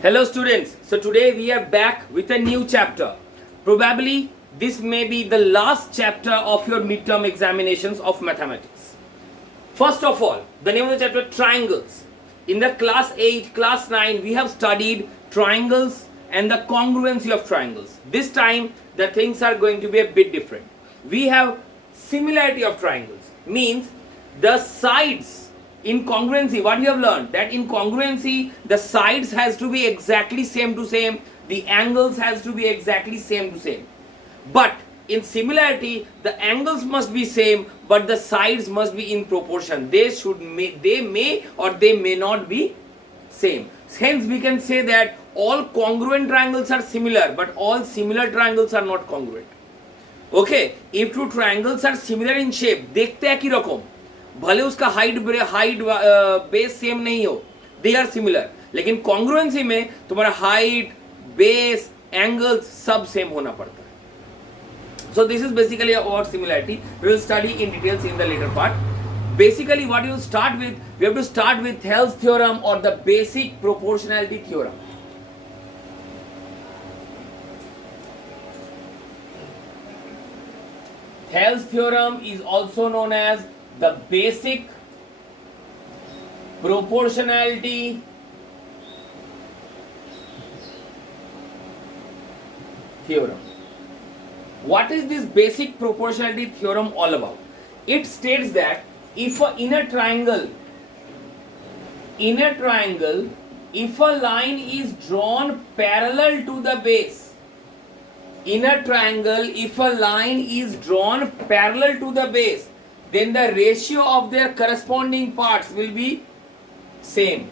Hello students, so today we are back with a new chapter. Probably this may be the last chapter of your midterm examinations of mathematics. First of all, the name of the chapter triangles. In the class 8, class 9 we have studied triangles and the congruency of triangles. This time the things are going to be a bit different. We have similarity of triangles, means the sides in congruency. What you have learned, that in congruency the sides has to be exactly same to same, the angles has to be exactly same to same. But in similarity the angles must be same but the sides must be in proportion. They may or they may not be same. Hence we can say that all congruent triangles are similar but all similar triangles are not congruent. Okay, if two triangles are similar in shape, देखते एक ही रकम, भले उसका height base same नहीं हो, they are similar, लेकिन congruency में तुम्हारा हाइट, बेस, एंगल्स सब सेम होना पड़ता है. So this is basically our similarity. We will study in details in the later part. Basically what you will start with, we have to start with Thales theorem or the basic proportionality theorem. Thales theorem is also known as the basic proportionality theorem. What is this basic proportionality theorem all about? It states that if in a triangle, if a line is drawn parallel to the base, in a triangle, if a line is drawn parallel to the base, then the ratio of their corresponding parts will be same.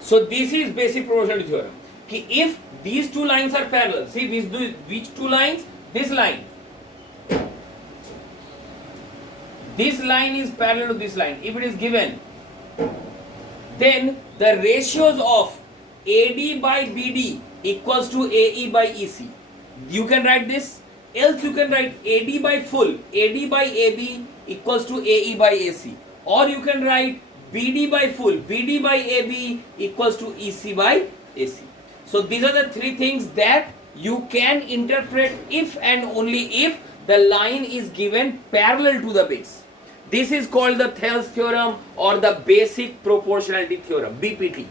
So this is basic proportionality theorem. Ki if these two lines are parallel, see which two lines? This line. This line is parallel to this line. If it is given, then the ratios of AD by BD equals to AE by EC. You can write this, else you can write AD by full, AD by AB equals to AE by AC, or you can write BD by full, BD by AB equals to EC by AC. So these are the three things that you can interpret if and only if the line is given parallel to the base. This is called the Thales theorem or the basic proportionality theorem, BPT.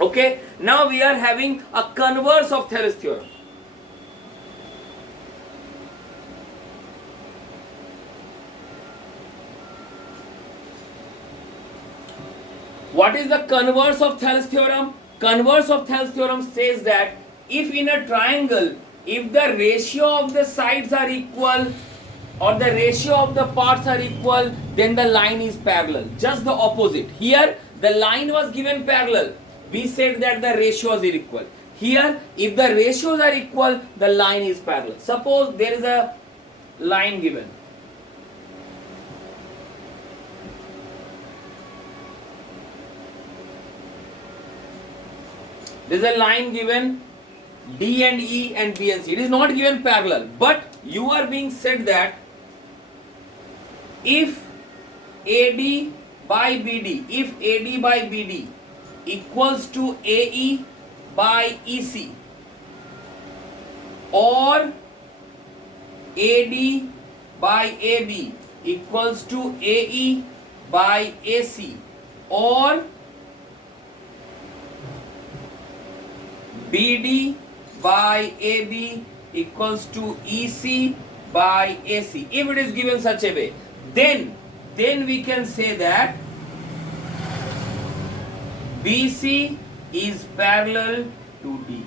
Okay, now we are having a converse of Thales theorem. What is the converse of Thales theorem? Converse of Thales theorem says that if in a triangle, if the ratio of the sides are equal or the ratio of the parts are equal, then the line is parallel. Just the opposite. Here the line was given parallel. We said that the ratios are equal. Here if the ratios are equal, the line is parallel. Suppose there is a line given. There is a line given D and E and B and C. It is not given parallel, but you are being said that if AD by BD equals to AE by EC, or AD by AB equals to AE by AC, or BD by AB equals to EC by AC. If it is given such a way, then we can say that BC is parallel to D.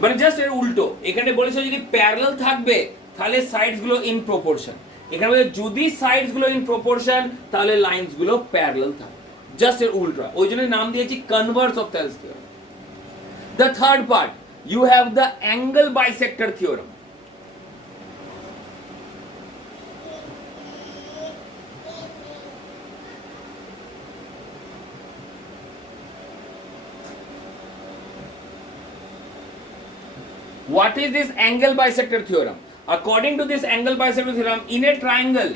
মানে just এর উল্টো, এখানে বলেছে যদি parallel থাকবে তাহলে sides গুলো in proportion, এখানে বলে যদি সাইডস গুলো ইন প্রপোর্শন তাহলে লাইনস গুলো প্যারালাল থাকবে, জাস্ট এর উল্টো, ওই জন্য নাম দিয়েছি Converse of Thales theorem. The third part, you have the angle bisector theorem. What is this angle bisector theorem? According to this angle bisector theorem, in a triangle,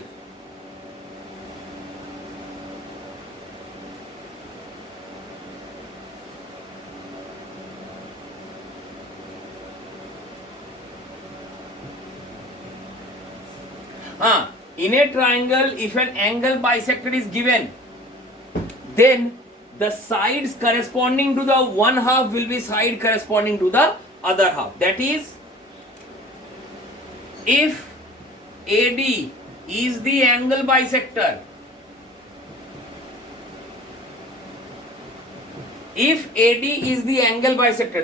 In a triangle, if an angle bisector is given, then the sides corresponding to the one half will be side corresponding to the other half. That is, if AD is the angle bisector,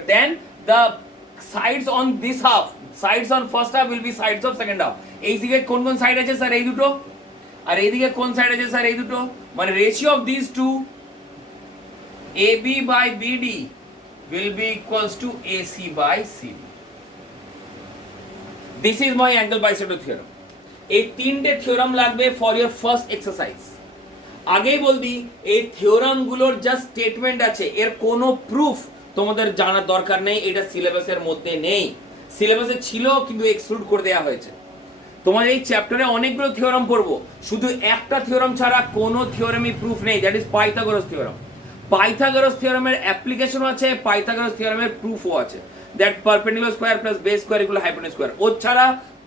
then the sides on this half, sides on first half will be sides of second half. এইদিকে কোন কোন side আছে sir? এই দুটো। আর এইদিকে কোন side আছে sir? এই দুটো। মানে ratio of this two, AB by BD will be equals to AC by CD. This is my angle bisector theorem. এই তিনটে থিওরাম লাগবে ফর ইওর ফার্স্ট এক্সারসাইজ। আগেই বলদি এই থিওরাম গুলোর জাস্ট স্টেটমেন্ট আছে, এর কোনো প্রুফ তোমাদের জানার দরকার নেই, এটা সিলেবাসের মধ্যে নেই। সিলেবাসে ছিল কিন্তু এক্সক্লুড করে দেওয়া হয়েছে। তোমার এই চ্যাপ্টারে অনেকগুলো থিওরাম পড়বো, শুধু একটা থিওরাম ছাড়া কোনো থিওরামই প্রুফ নেই, that is Pythagoras theorem. Pythagoras থিওরামের অ্যাপ্লিকেশনও আছে, পাইথাগোরাস থিওরামের প্রুফও আছে, that perpendicular square plus base square equal hypotenuse square. ওর ছাড়া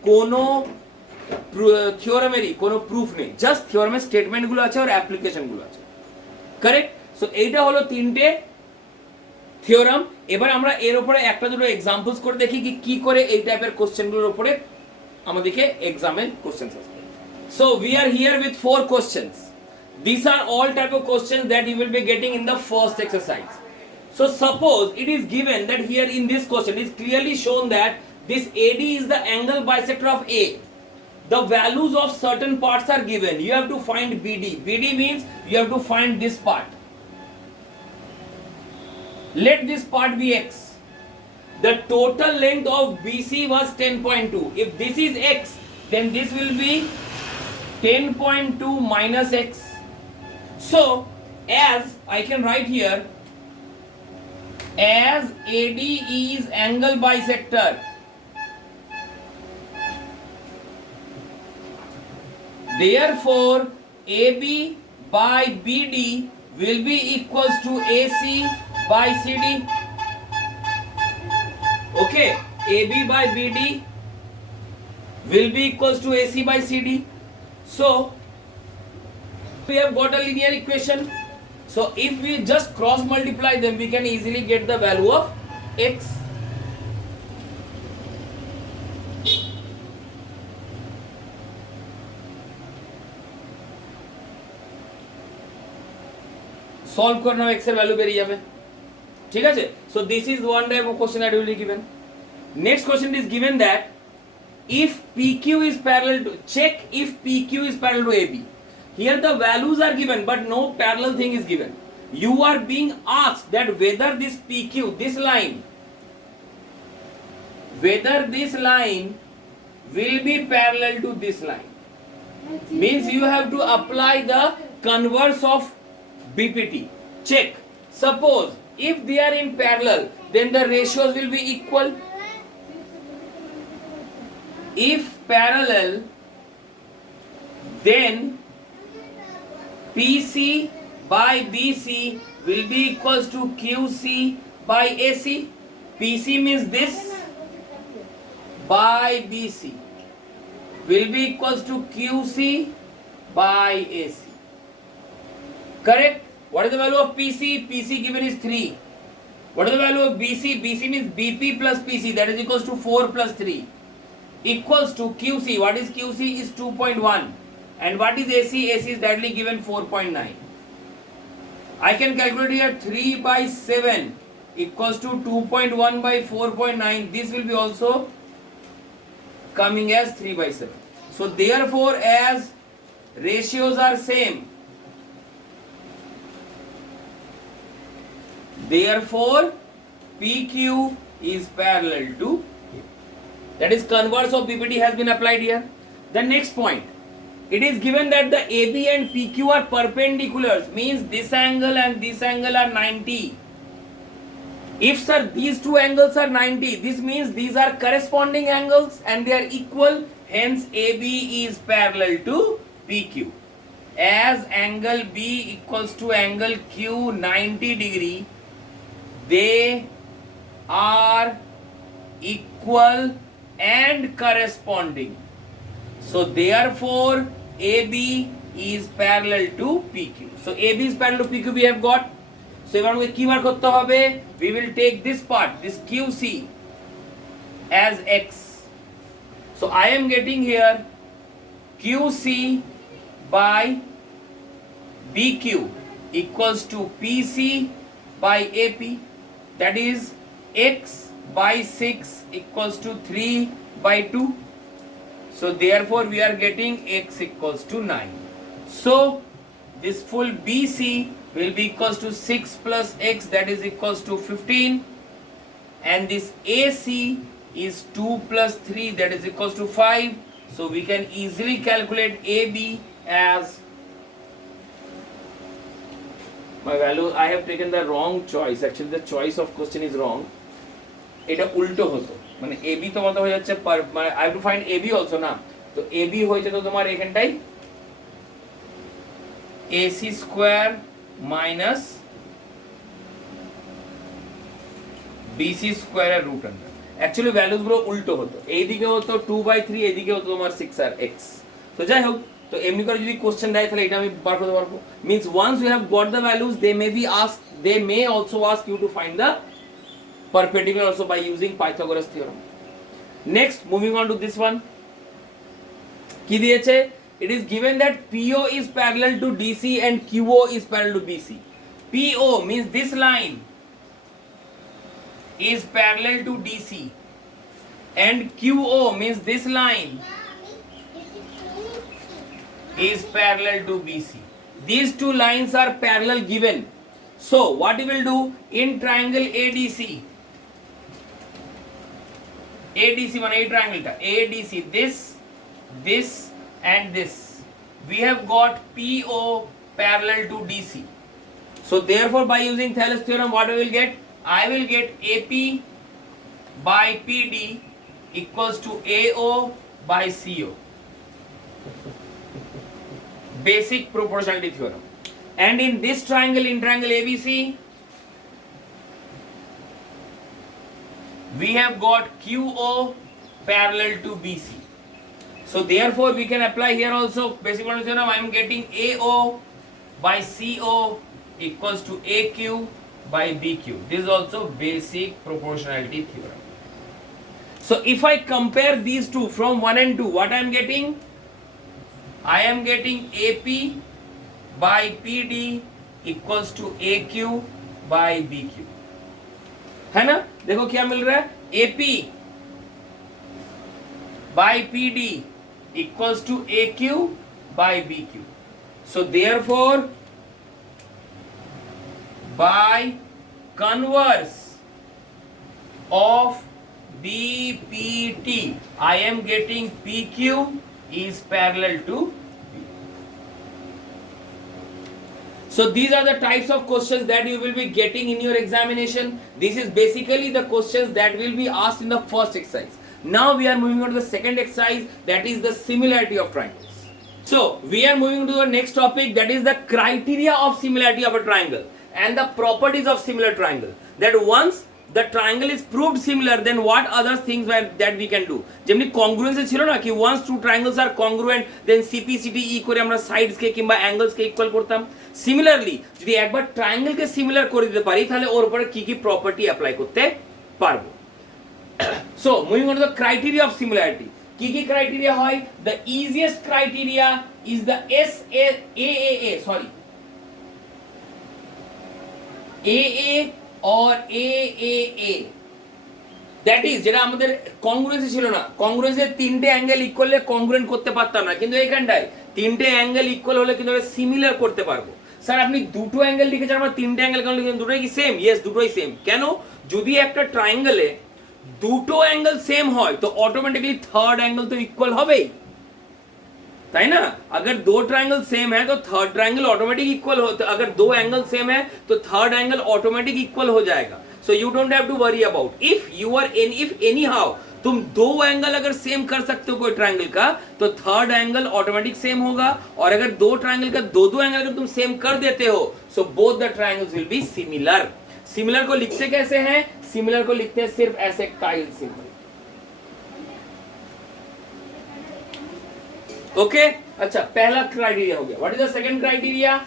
কোনো থিওরামেরই কোনো প্রুফ নেই, জাস্ট থিওরামের স্টেটমেন্টগুলো আছে আর অ্যাপ্লিকেশনগুলো আছে। কারেক্ট? সো এইটা হলো তিনটে থিওরাম। এবার আমরা এর উপরে একটা দুটো এক্সাম্পলস করে দেখি কি করে এই টাইপের কোশ্চেনগুলোর উপরে আমাদেরকে এক্সামে কোশ্চেনস আসবে। So we are here with 4 questions. These are all type of questions that you will be getting in the first exercise. So suppose it is given that here in this question it is clearly shown that this AD is the angle bisector of A. The values of certain parts are given. You have to find BD. BD means you have to find this part. Let this part be X. The total length of BC was 10.2. If this is X, then this will be 10.2 minus X. So, as I can write here, as AD is angle bisector, therefore AB by BD will be equals to AC by CD. Okay, AB by BD will be equals to AC by CD. So we have got a linear equation. So if we just cross multiply them, we can easily get the value of X. Solve করে নাও, X এর value বেরিয়ে যাবে। ঠিক আছে? So this is one type of question that will be given. Next question is given that if PQ is parallel to, check if PQ is parallel to AB. Here the values are given but no parallel thing is given. You are being asked that whether this PQ, this line, whether this line will be parallel to this line. Means you have to apply the converse of BPT. Check. Suppose if they are in parallel, then the ratios will be equal. If parallel, then PC by BC will be equals to QC by AC. PC means this by BC will be equals to QC by AC. Correct? What is the value of PC? PC given is 3. What is the value of BC? BC means BP plus PC, that is equals to 4 plus 3 equals to QC. What is QC? Is 2.1. And what is AC? AC is directly given 4.9. I can calculate here 3 by 7 equals to 2.1 by 4.9. This will be also coming as 3 by 7. So therefore, as ratios are same, therefore PQ is parallel to, that is converse of BPT has been applied here. The next point, it is given that the AB and PQ are perpendiculars, means this angle and this angle are 90. If sir these two angles are 90, this means these are corresponding angles and they are equal, hence AB is parallel to PQ. As angle B equals to angle Q 90 degree, they are equal and corresponding. So therefore AB is parallel to PQ. So AB is parallel to PQ we have got. So এবার আমাকে কি বার করতে হবে? We will take this part, this QC as X. So I am getting here QC by BQ equals to PC by AP, that is X by 6 equals to 3 by 2. So therefore we are getting X equals to 9. So this full BC will be equals to 6 plus X, that is equals to 15, and this AC is 2 plus 3, that is equals to 5. So we can easily calculate AB as, my value, I have taken the wrong choice, actually the choice of question is wrong. এটা উল্টো হতো, মানে AB তোমার হয়ে যাচ্ছে মানে I have to find AB also না, তো AB হয়ে যেত তোমার এখানটাই AC স্কয়ার মাইনাস BC স্কয়ারের রুট আন্ডার। অ্যাকচুয়ালি ভ্যালুস গুলো উল্টো হতো, এইদিকে হতো 2/3, এইদিকে হতো তোমার 6 আর x। তো যাই হোক, তো এমনি করে যদি কোশ্চেন দেয় তাহলে এটা আমি বার করতে পারবো। Means once you have got the values they may be ask, they may also ask you to find the perpendicular also by using Pythagoras theorem. Next, moving on to this one, কি দিয়েছে? It is given that PO is parallel to DC and QO is parallel to BC. PO means this line is parallel to DC and QO means this line is parallel to BC. These two lines are parallel given. So what we will do in triangle ADC, মানে এই ট্রায়াঙ্গেলটা ADC, this and this, we have got PO parallel to DC. So therefore by using Thales theorem what I will get? I will get AP by PD equals to AO by CO. Basic proportionality theorem. And in this triangle, in triangle ABC, we have got QO parallel to BC. So therefore we can apply here also basic proportionality theorem. I am getting AO by CO equals to AQ by BQ. This is also basic proportionality theorem. So if I compare these two from 1 and 2, what I am getting? I am getting AP by PD equals to AQ by BQ, है ना? देखो क्या मिल रहा है? AP by PD equals to AQ by BQ. So therefore by converse of BPT I am getting PQ is parallel to. So these are the types of questions that you will be getting in your examination. This is basically the questions that will be asked in the first exercise. Now we are moving on to the second exercise, that is the similarity of triangles. So we are moving to the next topic, that is the criteria of similarity of a triangle and the properties of similar triangle. That once the triangle is proved similar, then what other things that we can do? যেমনি congruence ছিল না কি once two triangles are congruent, then CPCT করে আমরা sides কে কিংবা angles কে equal করতাম। Similarly যদি একবার triangle কে similar করে দিতে পারি তাহলে ওর উপরে কি কি property apply করতে পারবো। So moving on to the criteria of similarity, কি কি criteria হয়? The easiest criteria is the AA or AAA, that is যেটা আমাদের কংগ্রুয়েন্সি ছিল না, কংগ্রুয়েন্সের তিনটে অ্যাঙ্গেল ইকুয়াল হলে কংগ্রুয়েন্ট করতে পারতাম না, কিন্তু এইখানটায় তিনটে অ্যাঙ্গেল ইকুয়াল হলে কিন্তু সিমিলার করতে পারবো। স্যার আপনি দুটো অ্যাঙ্গেল লিখেছেন, আমরা তিনটে অ্যাঙ্গেল কেন লিখেছেন? দুটোই কি সেম? ইয়েস, দুটোই সেম। কেন? যদি একটা ট্রায়াঙ্গেলে দুটো অ্যাঙ্গেল সেম হয় তো অটোমেটিকলি থার্ড অ্যাঙ্গেল তো ইকুয়াল হবেই, ताई ना? अगर दो ट्रायंगल सेम है तो थर्ड ट्रायंगल ऑटोमेटिक इक्वल हो, अगर दो एंगल सेम है तो थर्ड एंगल ऑटोमेटिक इक्वल हो जाएगा। So you don't have to worry about if you are if any how तुम दो एंगल अगर सेम कर सकते हो कोई ट्रायंगल का तो थर्ड एंगल ऑटोमेटिक सेम होगा, और अगर दो ट्रायंगल का दो दो एंगल अगर तुम सेम कर देते हो so both the triangles will be similar. Similar को लिखते कैसे हैं? सिमिलर को लिखते हैं सिर्फ ऐसे काइल सिंबल। ओके अच्छा पहला क्राइटेरिया हो गया. What is the second criteria?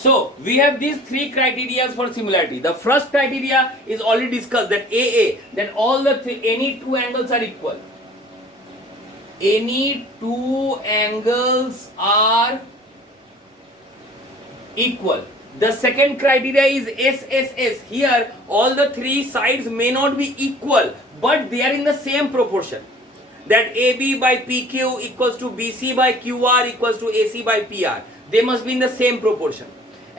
So we have these three criteria for similarity. The first criteria is already discussed, that AA, that all the any two angles are equal. Any two angles are equal. The second criteria is SSS. Here all the three sides may not be equal, but they are in the same proportion. That AB by PQ equals to BC by QR equals to AC by PR. They must be in the same proportion.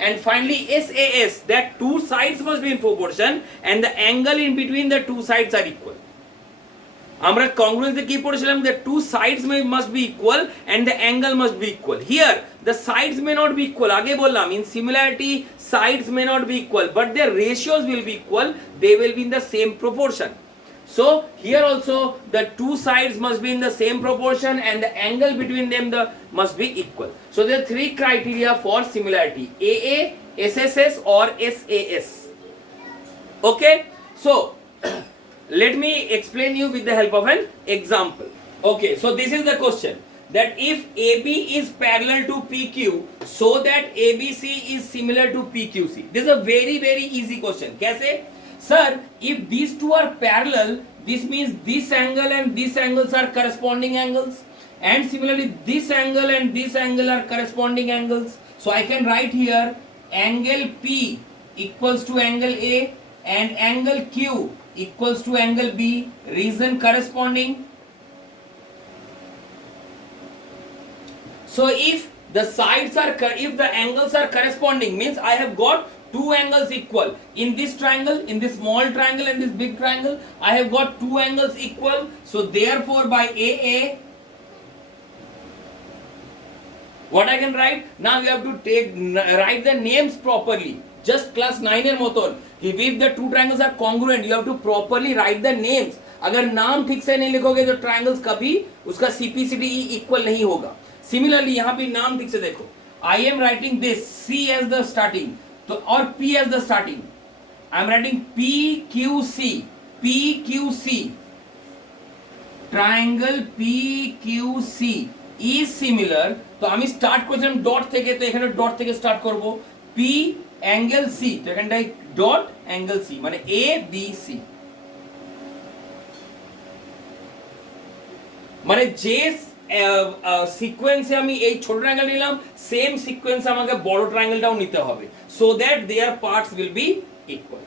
And finally SAS, that two sides must be in proportion and the angle in between the two sides are equal. আমরা congruence কি পড়েছিলাম, the two sides must be equal and the angle must be equal. Here the sides may not be equal. আগে বললাম in similarity sides may not be equal, but their ratios will be equal. They will be in the same proportion. So here also the two sides must be in the same proportion and the angle between them must be equal. So there are three criteria for similarity: AA, SSS or SAS. Okay, so let me explain you with the help of an example. Okay, so this is the question, that if AB is parallel to PQ, so that ABC is similar to PQC. This is a very easy question. Kaise? Sir, if these two are parallel, this means this angle and these angles are corresponding angles, and similarly this angle and this angle are corresponding angles. So I can write here angle P equals to angle A and angle Q equals to angle B, reason corresponding. So if the sides are, if the angles are corresponding, means I have got two angles equal. In this triangle, in this small triangle and this big triangle, I have got two angles equal. So therefore by AA, what I can write? Now you have to write the names properly. Just class 9 এর মতন, if the two triangles are congruent, you have to properly write the names. अगर नाम ठीक से नहीं लिखोगे तो triangles कभी उसका CPCD equal नहीं होगा. Similarly यहाँ पे नाम ठीक से देखो. I am writing this C as the starting, तो और P as the starting. I am writing PQC. PQC. Triangle PQC is similar. তো আমি স্টার্ট করেছিলাম ডট থেকে, তো এখানে ডট থেকে স্টার্ট করব. P অ্যাঙ্গেল সি, তো এখানটায় ডট অ্যাঙ্গেল সি মানে এ বি সি, মানে যে সিকোয়েন্সে আমি এই ছোট ট্রায়াঙ্গেল নিলাম সেম সিকোয়েন্সে আমাকে বড় ট্রায়াঙ্গেলটাও নিতে হবে, so that their parts will be equal.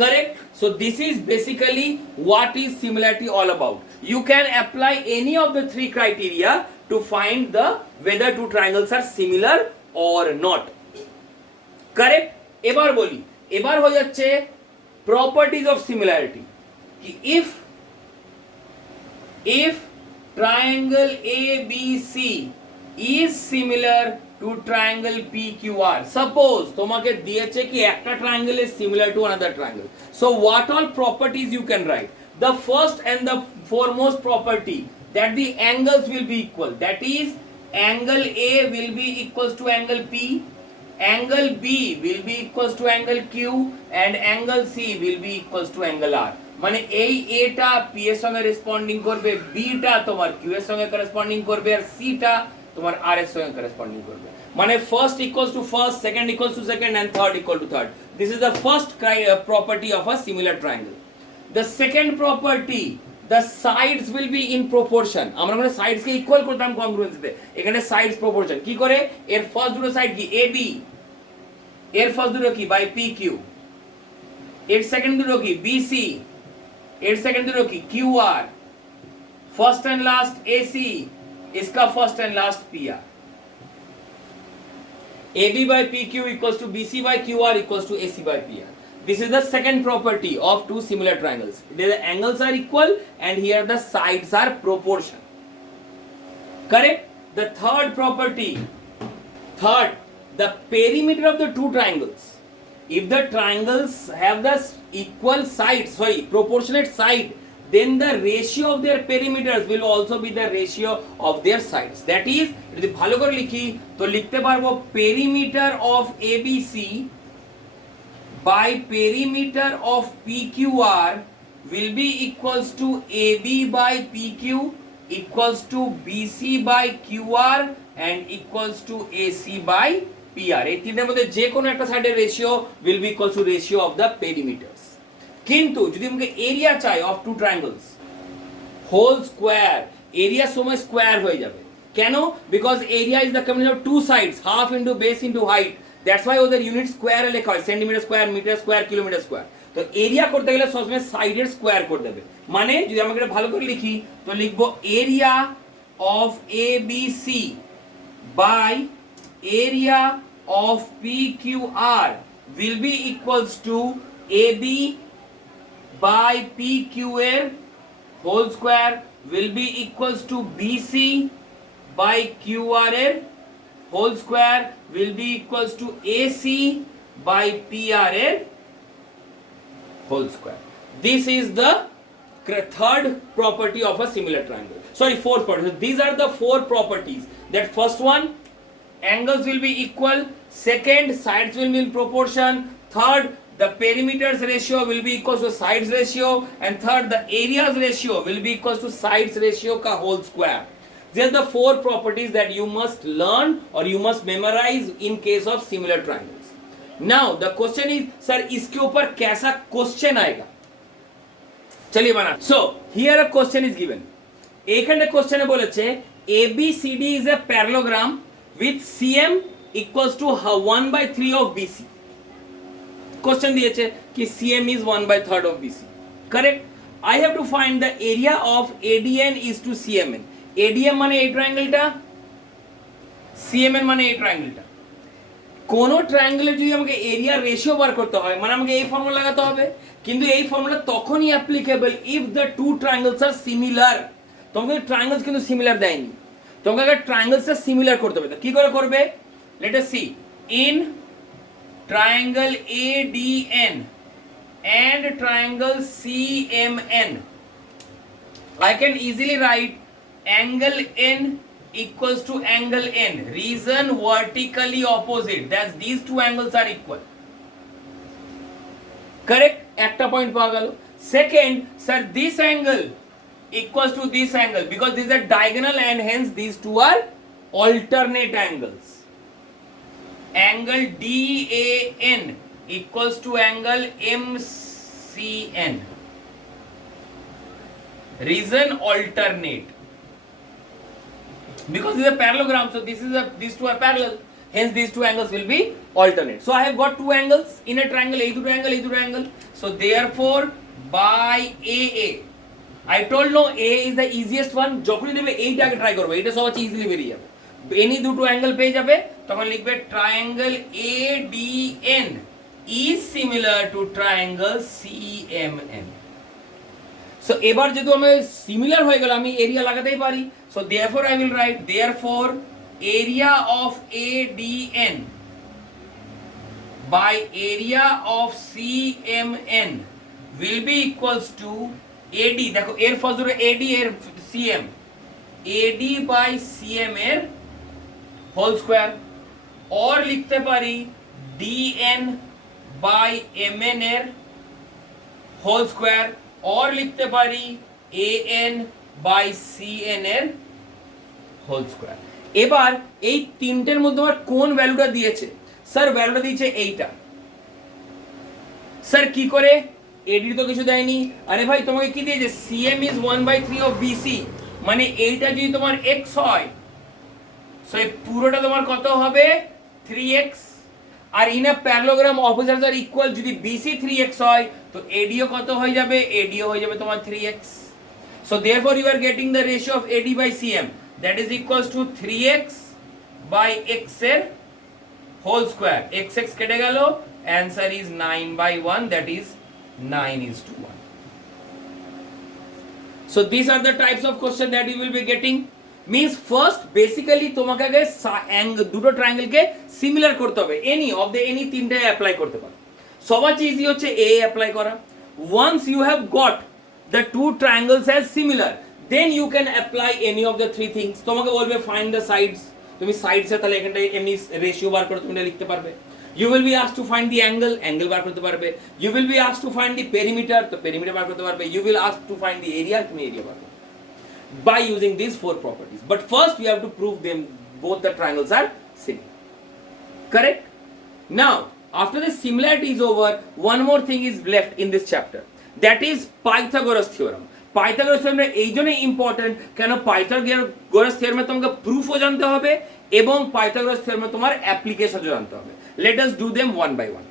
Correct? So this is basically what is similarity all about. You can apply any of the three criteria to find the whether two triangles are similar or not. Correct? এবার বলি, এবার হয়ে যাচ্ছে properties of similarity. If triangle ABC is similar to triangle PQR, suppose তোমাকে দিয়েছে কি একটা triangle is similar to another triangle, so what all properties you can write? The first and the foremost property, that the angles will be equal, that is angle A will be equals to angle P, angle B will be equals to angle Q and angle C will be equals to angle R. মানে এই A টা P এর সঙ্গে responding করবে, B টা তোমার Q এর সঙ্গে করেসপন্ডিং করবে আর C টা তোমার R এর সঙ্গে করেসপন্ডিং করবে. মানে first equals to first, second equals to second and third equal to third. This is the first property of a similar triangle. The second property, the sides will be in proportion. আমরা মানে sides K equal করতাম কংগ্রুয়েন্সিতে, এখানে sides proportion কি করে? এর first দুটো side কি AB, এর ফার্স্ট দুটো কি বাই PQ, এর সেকেন্ড দুটো কি BC, एट सेकंड दिनों की QR, first and last AC, इसका first and last PR. AB by PQ equals to BC by QR equals to AC by PR. This is the second property of two similar triangles. The angles are equal and here the sides are proportion. Correct? The third property, the perimeter of the two triangles. If the triangles have the equal sides, proportionate side, then the ratio of their perimeters will also be the ratio of their sides. That is, যদি ভালো করে লিখি তো লিখতে পারবো perimeter of ABC by perimeter of PQR will be equals to AB by PQ equals to BC by QR and equals to AC by PR. এই তিনটার মধ্যে যে কোনো একটা সাইডের ratio will be equal to ratio of the perimeters. কিন্তু যদি আমাকে এরিয়া চাই of two triangles whole square, area সময় স্কোয়ার হয়ে যাবে। কেন? Because area is the combination of two sides, half into base into height. That's why ওদের unit স্কোয়ারে লেখা হয়, centimetre square, metre square, kilometre square. তো এরিয়া করতে গেলে সবসময় সাইডের স্কোয়ার করে দেবে। মানে যদি আমাকে এটা ভালো করে লিখি তো লিখবো area of A B C by area of P Q R will be equals to AB by PQ এর whole square will be equals to BC by QR এর whole square will be equals to AC by PR এর whole square. This is the third property of a similar triangle. Sorry, fourth property. So these are the four properties. That first one, angles will be equal. Second, sides will be in proportion. Third, the perimeters ratio will be equal to sides ratio. And third, the areas ratio will be equal to sides ratio ka whole square. These are the four properties that you must learn or you must memorize in case of similar triangles. Now, the question is, sir, iske upar kaisa question aayega? Chaliye bana. So, here a question is given. এখানে question এ বলেছে ABCD is a parallelogram with CM equals to 1/3 of BC. Question দিয়েছে কি CM is 1/3 of BC. Correct? I have to find the area of ADN is to CMN. ADN মানে এই ট্রায়াঙ্গেলটা, CMN মানে এই ট্রায়াঙ্গেলটা। কোন ট্রায়াঙ্গেলের যদি আমাকে এরিয়া রেশিও বার করতে হয় মানে আমাকে এই ফর্মুলা লাগাতে হবে, কিন্তু এই ফর্মুলা তখনই applicable if the two triangles are similar. তোমাকে ট্রায়াঙ্গেলস কিন্তু সিমিলার দেয়নি, তোমাকে আগে ট্রায়াঙ্গেলসটা সিমিলার করতে হবে। তো কি করে করবে? Let us see. In triangle ADN and triangle CMN I can easily write angle N equals to angle N, reason vertically opposite, that's these two angles are equal. Correct? একটা পয়েন্ট পাওয়া গেল। Second, sir this angle equals to this angle because these are diagonal and hence these two are alternate angles. Angle DAN equals to angle MCN, reason alternate because this is a parallelogram, so these two are parallel, hence these two angles will be alternate. So I have got two angles in a triangle, a to triangle, so therefore by AA, I told no A is the easiest one. যখনই দেবে এইটাকে try করবে, এটা সবচেয়ে easily বেরিয়ে যাবে। Any দুটো angle পেয়ে যাবে, তখন লিখবে triangle ADN is similar to triangle CMN. So এবার যেহেতু আমি সিমিলার হয়ে গেল আমি এরিয়া লাগাতেই পারি, so therefore I will write therefore area of ADN by area of CMN will be equals to AD, দেখো এর ফার্স্ট ধরো AD এর CM, AD by CM এর হোল স্কয়ার, और লিখতে পারি DN by MN এর হোল স্কয়ার, और লিখতে পারি AN by CN এর হোল স্কয়ার। এবার এই তিনটের মধ্যে আমার কোন ভ্যালুটা দিয়েছে? স্যার ভ্যালুটা দিয়েছে এইটা। স্যার কি করে? AD তো কিছু দেয়নি। আরে ভাই তোমাকে কি দিয়েছে? CM is 1/3 of BC, মানে এইটা যদি তোমার x হয় সো এই পুরোটা তোমার কত হবে? 3x। আর in a parallelogram opposites are equal, যদি BC 3x হয় তো AD ও কত হয়ে যাবে? AD ও হয়ে যাবে তোমার 3x। So therefore you are getting the ratio of AD by CM, that is equals to 3x by x এর হোল স্কয়ার। x কেটে গেল, answer is 9/1, that is 9:1. So these are the types of question that you will be getting. Means first basically তোমাকে আগে দুটো triangle কে similar করতে হবে, any of the any তিনটে apply করতে পারো। সবচেয়ে ইজি হচ্ছে এ অ্যাপ্লাই করা। Once you have got the two triangles as similar then you can apply any of the three things. তোমাকে বলবে ফাইন্ড দ্য সাইডস, তুমি সাইডসে তাহলে এখানটায় এমনি রেশিও বার করে তুমি লিখতে পারবে। You will be asked to find the angle, angle বার করতে পারবে. You will be asked to find the perimeter, তো perimeter বার করতে পারবে. You will ask to find the area, তুমি area বার করবে. By using these four properties. But first you have to prove them both the triangles are similar. Correct? Now, after the similarity is over, one more thing is left in this chapter. That is Pythagoras theorem. Pythagoras theorem এই জন্যই important কেন Pythagoras theorem তোমাকে প্রুফও জানতে হবে এবং Pythagoras theorem তোমার অ্যাপ্লিকেশনও জানতে হবে. Let us do them one by one.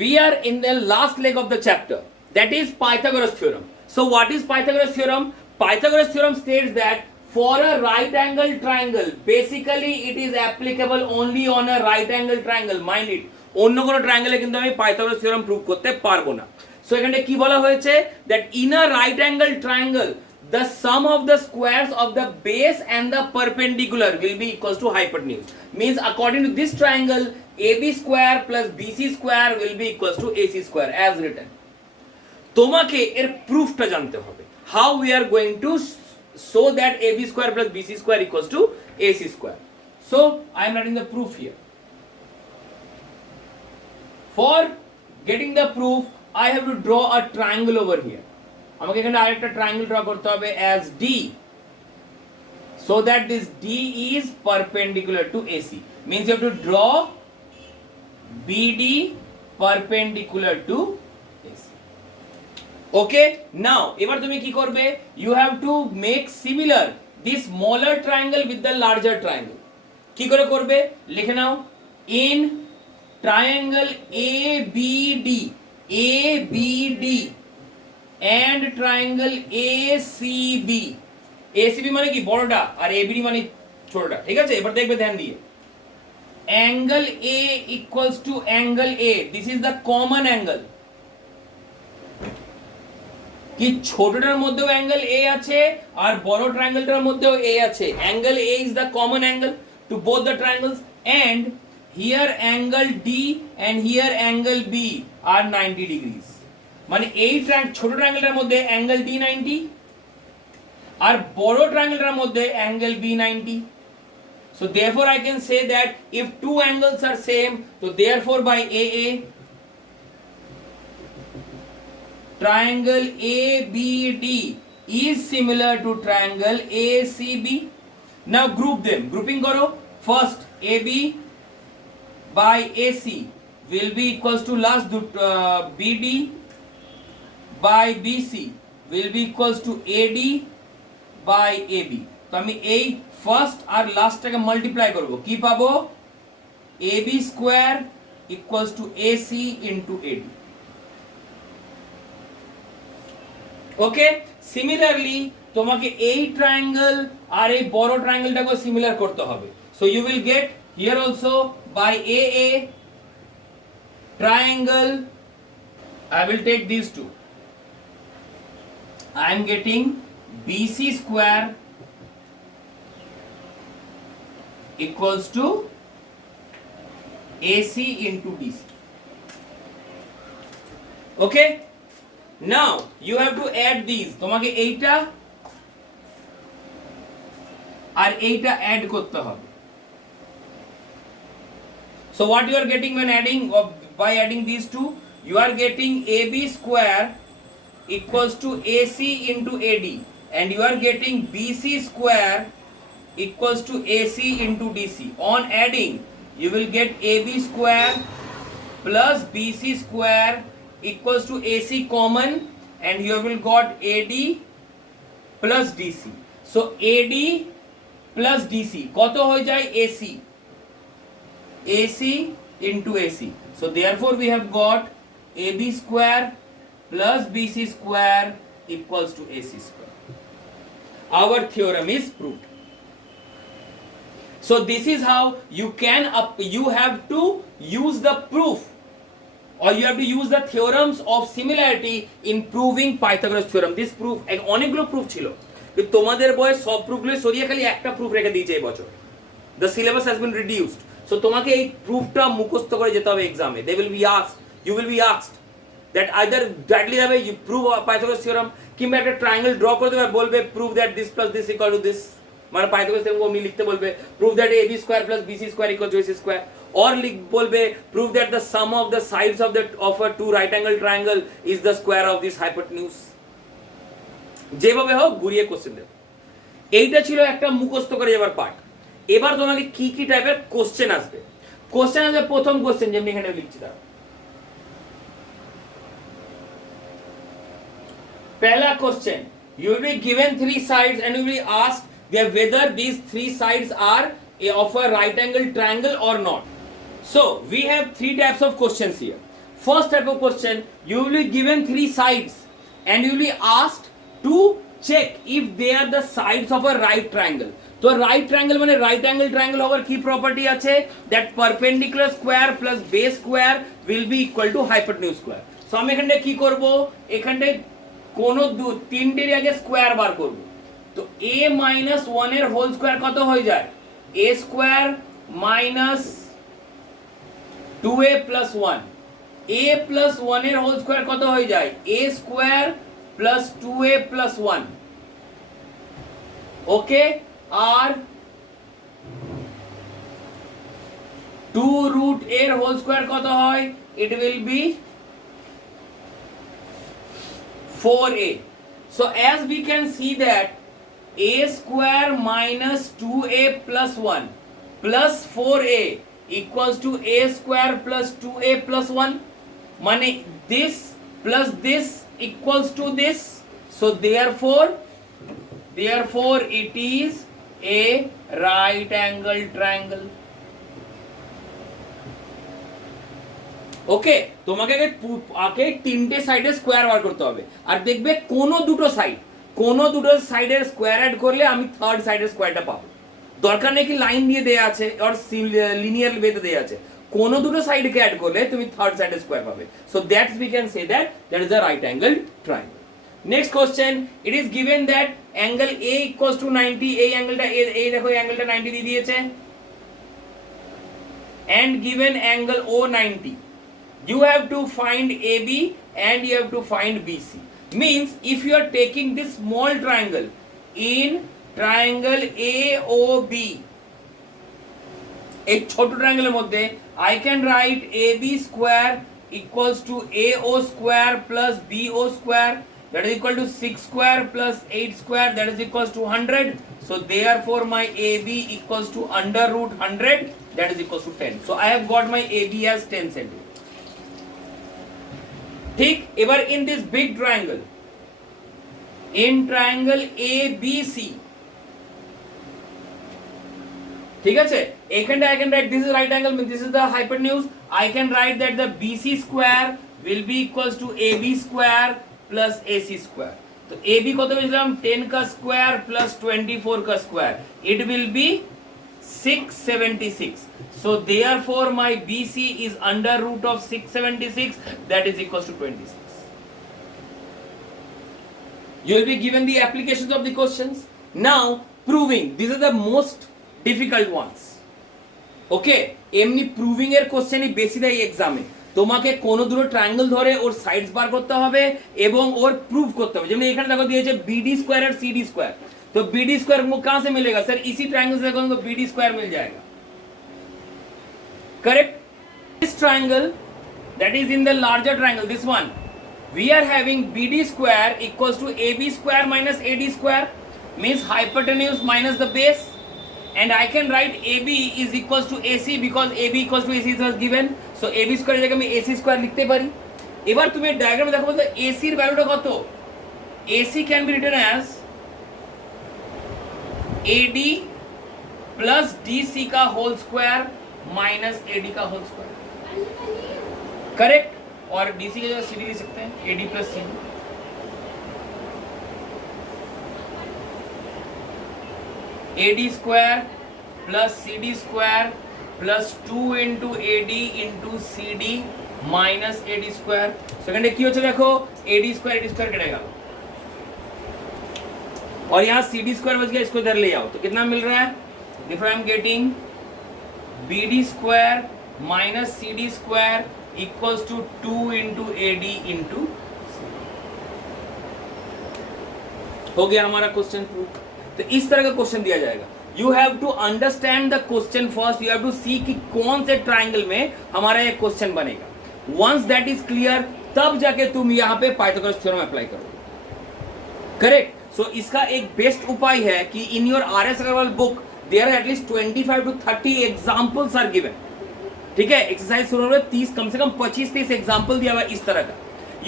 We are in the last leg of the chapter. That is Pythagoras theorem. So what is Pythagoras theorem? Pythagoras theorem states that for a right angle triangle, basically it is applicable only on a right angle triangle. Mind it. অন্য কোনো ট্রায়াঙ্গেলে কিন্তু আমি Pythagoras theorem prove করতে পারবো না. So এখানে কি বলা হয়েছে that in a right angle triangle the sum of the squares of the base and the perpendicular will be equals to hypotenuse. Means according to this triangle AB square plus BC square will be equals to AC square as written. তোমাকে এর প্রুফটা জানতে হবে. How we are going to show that AB square plus BC square equals to AC square. So I am writing the proof here. For getting the proof, I have to draw a triangle over here. আমাকে এখানে আরেকটা triangle draw করতে হবে as D, so that this D is perpendicular to AC. Means you have to draw BD perpendicular to AC. Okay, now এবার তুমি কি করবে? You have to make similar this smaller triangle with the larger triangle. কি করে করবে? লিখে নাও in triangle ABD and triangle ACB. ACB মানে কি বড়টা আর ABD মানে ছোটটা, ঠিক আছে? এবার দেখবে ধ্যান দিয়ে angle A equals to angle A. This is the common angle. কি ছোটটার মধ্যেও angle A আছে আর বড় ট্রায়াঙ্গেলটার মধ্যেও A আছে. Angle A is the common angle to both the triangles, and here angle D and here angle B are 90 degrees. মানে এই ছোট ট্রায়াঙ্গেলটার মধ্যে angle D 90 আর বড় ট্রায়াঙ্গেলটার মধ্যে angle B 90. So therefore I can say that if two angles are same, so therefore by AA triangle ABD is similar to triangle ACB. Now group them. Grouping karo. First AB by AC will be equals to last BD by BC will be equals to AD by AB. তো আমি এই first আর লাস্টটাকে multiply করব, কি পাবো? AB square equals to AC into AD. Okay, similarly তোমাকে এই triangle আর এই বড় ট্রায়াঙ্গেলটাকে সিমিলার করতে হবে. So you will get here also by AA triangle, I will take these two. I am getting BC square equals to AC into DC. Okay, now you have to add these. তোমাকে এইটা আর এইটা add করতে হবে. So what you are getting when adding by adding these two, you are getting AB square equals to AC into AD, and you are getting BC square equals to AC into DC. On adding, you will get AB square plus BC square equals to AC common, and you will got AD plus DC. So AD plus DC কত হয়ে যায়? AC. AC into AC. So therefore we have got AB square plus BC square equals to AC square. Our theorem is proved. So this is how you can you have to use the proof, or you have to use the theorems of similarity in proving Pythagoras theorem. This proof অনেকগুলো proof ছিল, কিন্তু তোমাদের বইয়ে সব প্রুফগুলো সরিয়ে খালি একটা proof রেখে দিয়েছে এই বছর. The syllabus has been reduced. So তোমাকে এই প্রুফটা মুখস্থ করে যেতে হবে এক্সামে. They will be asked, you will be asked that either directly যাবে you prove Pythagoras theorem, কিংবা একটা ট্রায়াঙ্গেল ড্র করে দেবে, বলবে prove that this plus this equal to this, মানে Pythagoras theorem ওমনি লিখতে বলবে prove that AB square plus BC square equal to AC square, और लिख बोलबे prove that the sum of the sides of a two right angle triangle is the square of this hypotenuse. যেভাবে হোক ঘুরিয়ে question দেবে। এইটা ছিল একটা মুখস্থ করে যাবার পার্ট। এবার তোমাকে কি কি টাইপের কোশ্চেন আসবে। কোশ্চেন আসবে, প্রথম কোশ্চেন যেমনি এখানে লিখছি তার पहला question, you will be given three sides and you will be asked that whether these three sides are of a right angle triangle or not. So we have three types of questions here. First type of question, you will be given three sides and you will be asked to check if they are the sides of a right triangle. तो right triangle মানে right angle triangle হওয়ার কি property আছে, that perpendicular square plus base square will be equal to hypotenuse square. So আমি এখানে কি করব, এখানে কোনো তিনটের আগে স্কোয়ার বার করব। তো a মাইনাস 1 এর হোল স্কোয়ার কত হয়ে যায়, a square minus 2a plus 1, a plus 1 এর হোল স্কোয়ার কত হয়ে যায়, a square plus 2a plus 1। Okay, আর 2 রুট a এর হোল স্কোয়ার কত হয়, it will be 4a. So as we can see that a square minus 2a plus 1 plus 4a equals to a square plus 2a plus 1. Money this plus this equals to this. So therefore it is a right angle triangle. ওকে, তোমাকে আগে তিনটে সাইডে square বার করতে হবে, আর দেখবে কোনো দুটো সাইডের স্কোয়ার অ্যাড করলে আমি থার্ড সাইডের স্কোয়ারটা পাবো। দরকার নেই কি লাইন দিয়ে দেয়া আছে আর লিনিয়ার ওয়েতে দেয়া আছে, কোনো দুটো সাইডকে অ্যাড করলে তুমি থার্ড সাইডের স্কোয়ার পাবে। So that's we can say that is a right angle triangle. Next question, it is given that angle A equals to 90, এই অ্যাঙ্গেলটা এই দেখো এই অ্যাঙ্গেলটা 90 দিয়ে দিয়েছে, and given angle O 90. You have to find AB and you have to find BC. Means if you are taking this small triangle in triangle AOB, एक छोटो triangle মধ্যে I can write AB square equals to AO square plus BO square, that is equal to 6 square plus 8 square, that is equals to 100. So therefore my AB equals to under root 100, that is equals to 10. So I have got my AB as 10 centimeter. ঠিক, এবার in this big triangle, in triangle ABC, ঠিক আছে, এখানে I can write this is right angle, means this is the hypotenuse. I can write that the BC square will be equals to AB square plus AC square. তো AB কত পেয়েছিলাম, 10 का square plus 24 का square, it will be 676. So therefore my BC is under root of 676, that is equals to 26. You will be given the applications of the questions. Now proving, these are the most difficult ones. Okay, এমনি proving এর question ই বেশি দেয় এক্সামে। তোমাকে কোন দুটো triangle ধরে ওর sides বার করতে হবে এবং ওর প্রুভ করতে হবে। যেমন এখানে দেখো দিয়েছে BD স্কয়ার और CD স্কয়ার, तो BD स्क्वायर कहां से मिलेगा सर, इसी ट्रायंगल से देखो BD स्क्वायर मिल जाएगा, correct. This triangle that is in the larger triangle, this one, we are having BD square equals to AB square minus AD square, means hypotenuse minus the base, and I can write AB is equals to AC because AB equals to AC is given. So AB square জায়গায় আমি AC square লিখতে পারি। এবার তুমি ডায়াগ্রামে দেখো বলতে AC এর ভ্যালুটা কত, AC can be written as AD plus DC का होल स्क्वायर माइनस AD का होल स्क्वायर, करेक्ट। और DC की जगह CD लिख सकते हैं, AD plus CD। AD square plus CD square plus 2 into AD into CD minus AD square. सेकेंडे की होता देखो AD स्क्वायर कटेगा और यहाँ CD स्क्वायर बच गया, इसको इधर ले आओ तो कितना मिल रहा है, if I am getting BD square minus CD square equals to 2 into AD into हो गया हमारा क्वेश्चन प्रूफ। तो इस तरह का क्वेश्चन दिया जाएगा। You have to understand the question first, you have to see कि कौन से ट्राइंगल में हमारा ये क्वेश्चन बनेगा। वंस दैट इज क्लियर, तब जाके तुम यहाँ पे पाइथागोरस थ्योरम अप्लाई करो। करेक्ट। सो इसका एक बेस्ट उपाय है कि in your RS Agarwal book there are at least 25 to 30 examples are given. ठीक है, एक्सरसाइज शुरू में 30 कम से कम 25-30 एग्जाम्पल दिया हुआ इस तरह का।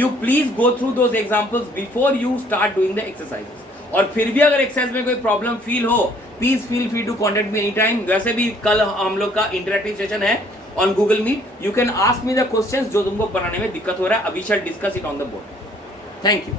You please go through those examples before you start doing the exercises. और फिर भी अगर एक्सरसाइज में कोई प्रॉब्लम फील हो, please feel free to contact me any time. वैसे भी कल हम लोग का इंटरेक्टिव सेशन है on Google Meet, you can ask me the questions जो तुमको बनाने में दिक्कत हो रहा है। अभी shall discuss it on the board. Thank you.